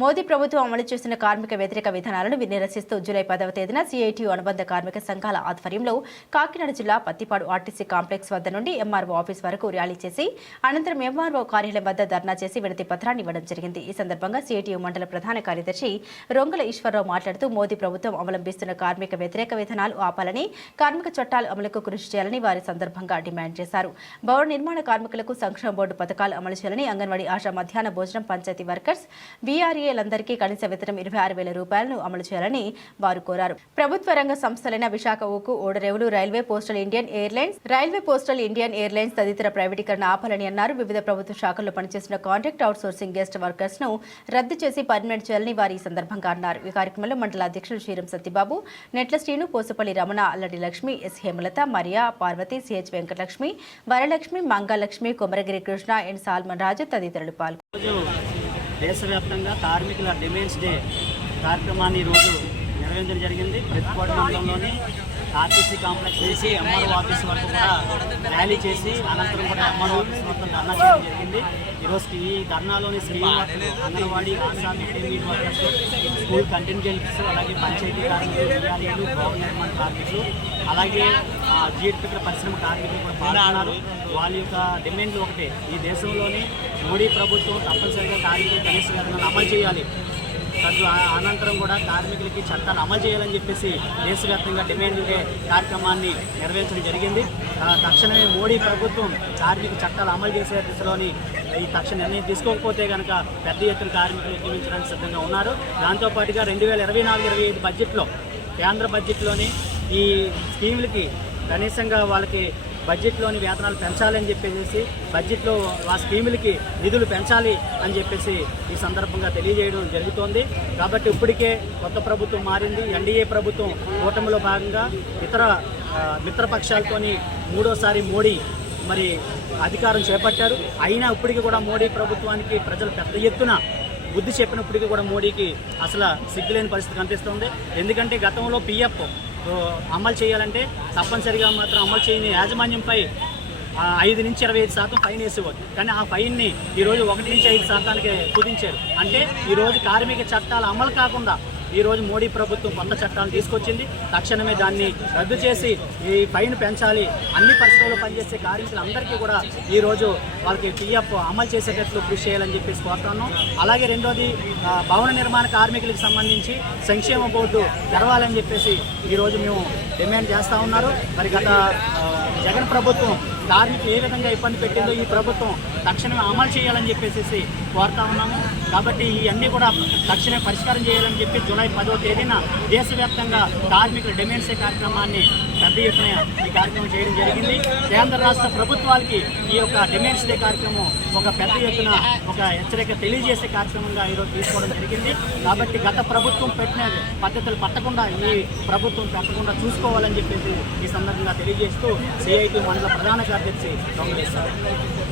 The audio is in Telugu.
మోదీ ప్రభుత్వం అమలు చేస్తున్న కార్మిక వ్యతిరేక విధానాలను నిరసిస్తూ జూలై పదవ తేదీన సిఐటియు అనుబంధ కార్మిక సంఘాల ఆధ్వర్యంలో కాకినాడ జిల్లా పత్తిపాడు ఆర్టీసీ కాంప్లెక్స్ వద్ద నుండి ఎంఆర్ఓ ఆఫీస్ వరకు ర్యాలీ చేసి అనంతరం ఎంఆర్ఓ కార్యాలయం వద్ద ధర్నా చేసి వినతి పత్రాన్ని ఇవ్వడం జరిగింది. ఈ సందర్భంగా సిఐటియు మండల ప్రధాన కార్యదర్శి రొంగల ఈశ్వరరావు మాట్లాడుతూ మోదీ ప్రభుత్వం అవలంబిస్తున్న కార్మిక వ్యతిరేక విధానాలు ఆపాలని కార్మిక చట్టాలు అమలుకు కృషి చేయాలని వారి సందర్భంగా డిమాండ్ చేశారు. భవన నిర్మాణ కార్మికులకు సంక్షేమ బోర్డు పథకాలు అమలు చేయాలని అంగన్వాడీ ఆశా మధ్యాహ్న భోజనం పంచాయతీ వర్కర్స్ వీఆర్ఏలందరికీ కనీస వేతనం ఇరవై ఆరు వేల రూపాయలను అమలు చేయాలని వారు కోరారు. ప్రభుత్వ రంగ సంస్థలైన విశాఖ ఉక్కు ఓడరేవులు railway postal Indian airlines railway postal Indian airlines తదితర ప్రైవేటీకరణ ఆపాలని అన్నారు. వివిధ ప్రభుత్వ శాఖల్లో పనిచేసిన కాంట్రాక్ట్ అవుట్ సోర్సింగ్ గెస్ట్ వర్కర్స్ను రద్దు చేసి పర్మనెంట్ చేయాలని వారు ఈ సందర్భంగా అన్నారు. ఈ కార్యక్రమంలో మండల అధ్యక్షులు Sriram Satyababu Netla Srinu Posapalli Ramana Alladi Lakshmi S Hemalatha Maria Parvathi CH Venkatalakshmi Varalakshmi Mangalakshmi Komaragiri Krishna and Solomon Raju తదితరులు పాల్గొన్నారు దేశవ్యాప్తంగా కార్మికుల డిమాండ్స్ డే కార్యక్రమాన్ని ఈరోజు నిర్వహించడం జరిగింది. ప్రతిపాటు మండలంలోని ఆర్టీసీ కాంప్లెక్స్ చేసి ఎంఆర్ఓ ఆఫీస్ వరకు కూడా ర్యాలీ చేసి అనంతరం కూడా ఎంఆర్ఓ ఆఫీస్ మొత్తం ధర్నా చేయడం జరిగింది. ఈరోజు ఈ ధర్నాలోని Srinivasulu anganwadi ASHA mid day meal workers school contingents అలాగే పంచాయతీ కార్మికులు విద్యాలయాలు భవన నిర్మాణ కార్మికులు అలాగే జీడిపికల పరిశ్రమ కార్మికులు కూడా పాల్గొన్నారు. వాళ్ళ యొక్క డిమాండ్లు ఒకటే. ఈ దేశంలోని మోడీ ప్రభుత్వం తప్పనిసరిగా కార్మికులు కనీస వేతనాలు అమలు చేయాలి. తద్దు అనంతరం కూడా కార్మికులకి చట్టాలు అమలు చేయాలని చెప్పేసి దేశవ్యాప్తంగా డిమాండ్ ఉండే కార్యక్రమాన్ని నెరవేర్చడం జరిగింది. ఆ, తక్షణమే మోడీ ప్రభుత్వం కార్మిక చట్టాలు అమలు చేసే దిశలోని ఈ తక్షణ నిర్ణయం తీసుకోకపోతే కనుక పెద్ద ఎత్తున కార్మికులు ఉద్యమించడానికి సిద్ధంగా ఉన్నారు. దాంతోపాటుగా రెండు వేల ఇరవై నాలుగు ఇరవై ఐదు బడ్జెట్లో కేంద్ర బడ్జెట్లోని ఈ స్కీములకి కనీసంగా వాళ్ళకి బడ్జెట్లోని వేతనాలు పెంచాలని చెప్పేసి బడ్జెట్లో ఆ స్కీములకి నిధులు పెంచాలి అని చెప్పేసి ఈ సందర్భంగా తెలియజేయడం జరుగుతోంది. కాబట్టి ఇప్పటికే కొత్త ప్రభుత్వం మారింది. ఎన్డీఏ ప్రభుత్వం కూటమిలో భాగంగా ఇతర మిత్రపక్షాలతోని మూడోసారి మోడీ మరి అధికారం చేపట్టారు. అయినా ఇప్పటికీ కూడా మోడీ ప్రభుత్వానికి ప్రజలు పెద్ద ఎత్తున బుద్ధి చెప్పినప్పటికీ కూడా మోడీకి అసలు సిగ్గులేని పరిస్థితి కనిపిస్తుంది. ఎందుకంటే గతంలో పిఎఫ్ అమలు చేయాలంటే తప్పనిసరిగా మాత్రం అమలు చేయని యాజమాన్యంపై ఐదు నుంచి ఇరవై ఐదు శాతం ఫైన్ వేసేవారు కానీ ఆ ఫైన్ని ఈరోజు ఒకటి నుంచి ఐదు శాతానికి కుదించారు. అంటే ఈరోజు కార్మిక చట్టాలు అమలు కాకుండా ఈరోజు మోడీ ప్రభుత్వం కొత్త చట్టాలు తీసుకొచ్చింది. తక్షణమే దాన్ని రద్దు చేసి ఈ ఫైన్ పెంచాలి. అన్ని పరిశ్రమలు పనిచేసే కార్మికులందరికీ కూడా ఈరోజు వాళ్ళకి పిఎఫ్ అమలు చేసేటట్లు కృషి చేయాలని చెప్పేసి కోరుతున్నాం. అలాగే రెండోది భవన నిర్మాణ కార్మికులకు సంబంధించి సంక్షేమ బోర్డు తెరవాలని చెప్పేసి ఈరోజు మేము డిమాండ్ చేస్తూ ఉన్నారు. మరి గత జగన్ ప్రభుత్వం కార్మికులు ఏ విధంగా ఇబ్బంది పెట్టిందో ఈ ప్రభుత్వం తక్షణమే అమలు చేయాలని చెప్పేసి కోరుతా ఉన్నాము. కాబట్టి ఇవన్నీ కూడా తక్షణమే పరిష్కారం చేయాలని చెప్పి జూలై పదో తేదీన దేశవ్యాప్తంగా కార్మికుల డిమాండ్స్ డే కార్యక్రమాన్ని పెద్ద ఎత్తున ఈ కార్యక్రమం చేయడం జరిగింది. కేంద్ర రాష్ట్ర ప్రభుత్వాలకి ఈ యొక్క డిమాండ్స్ డే కార్యక్రమం ఒక పెద్ద ఎత్తున ఒక హెచ్చరిక తెలియజేసే కార్యక్రమంగా ఈరోజు తీసుకోవడం జరిగింది. కాబట్టి గత ప్రభుత్వం పెట్టిన పద్ధతులు పట్టకుండా ఈ ప్రభుత్వం పెట్టకుండా చూసుకోవాలని చెప్పేసి ఈ సందర్భంగా తెలియజేస్తూ సిఐటి మండల ప్రధాన 시합했지 경기에서.